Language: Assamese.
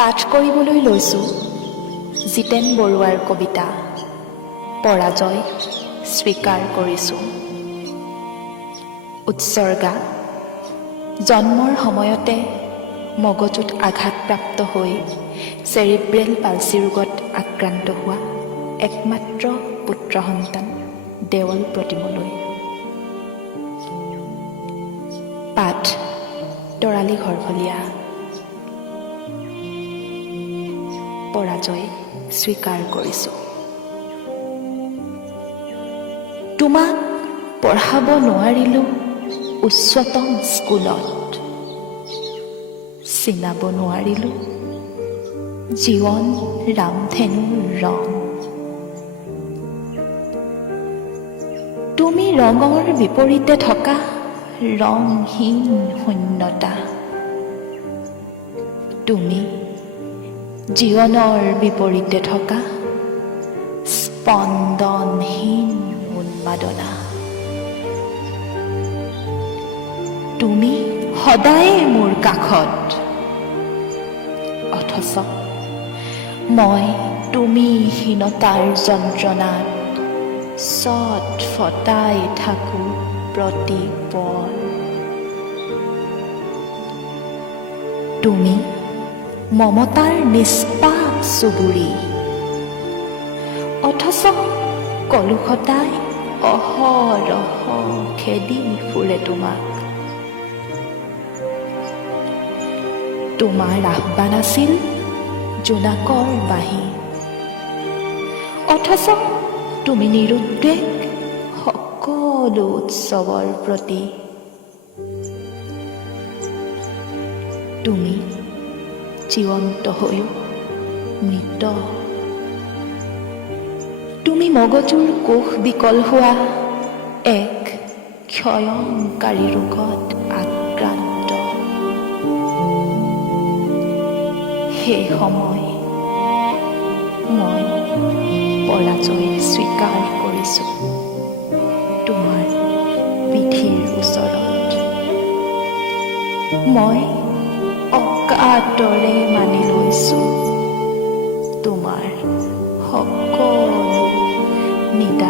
পাঠ কৰিবলৈ লৈছোঁ জিতেন বৰুৱাৰ কবিতা পৰাজয় স্বীকাৰ কৰিছোঁ। উৎসৰ্গা। জন্মৰ সময়তে মগজুত আঘাতপ্ৰাপ্ত হৈ চেৰিব্ৰেল পালচি ৰোগত আক্ৰান্ত হোৱা একমাত্ৰ পুত্ৰ সন্তান দেৱল প্ৰতিমলৈ। পাঠ তৰালি ঘৰফলীয়া। পৰাজয় স্বীকাৰ কৰিছোঁ। তোমাক পঢ়াব নোৱাৰিলোঁ উচ্চতম স্কুলত, চিনাব নোৱাৰিলোঁ জীৱন ৰামধেনুৰ ৰং। তুমি ৰঙৰ বিপৰীতে থকা ৰংহীন শূন্যতা, তুমি জীৱনৰ বিপৰীতে থকা স্পন্দনহীন উন্মাদনা। তুমি সদায়ে মোৰ কাষত, অথচ মই তুমিহীনতাৰ যন্ত্ৰণাত ছটফটাই থাকোঁ প্ৰতিপল। তুমি মমতাৰ নিষ্পাপ চুবুৰী, অথচ কলুষতাই অহৰহ খেদি ফুৰে তোমাক। তোমাৰ আহ্বান আছিল জোনাকৰ বাঁহী, অথচ তুমি নিৰুদ্বেগ সকলো উৎসৱৰ প্ৰতি। তুমি জীৱন্ত হৈও মৃত, তুমি মগজুৰ কোষ বিকল হোৱা এক ক্ষয়ংকাৰী ৰোগত আক্ৰান্ত। সেই সময় মই পৰাজয় স্বীকাৰ কৰিছোঁ তোমাৰ পিঠিৰ ওচৰত। মই অকাতৰে মানি লৈছোঁ তোমাৰ সকলো নিদান।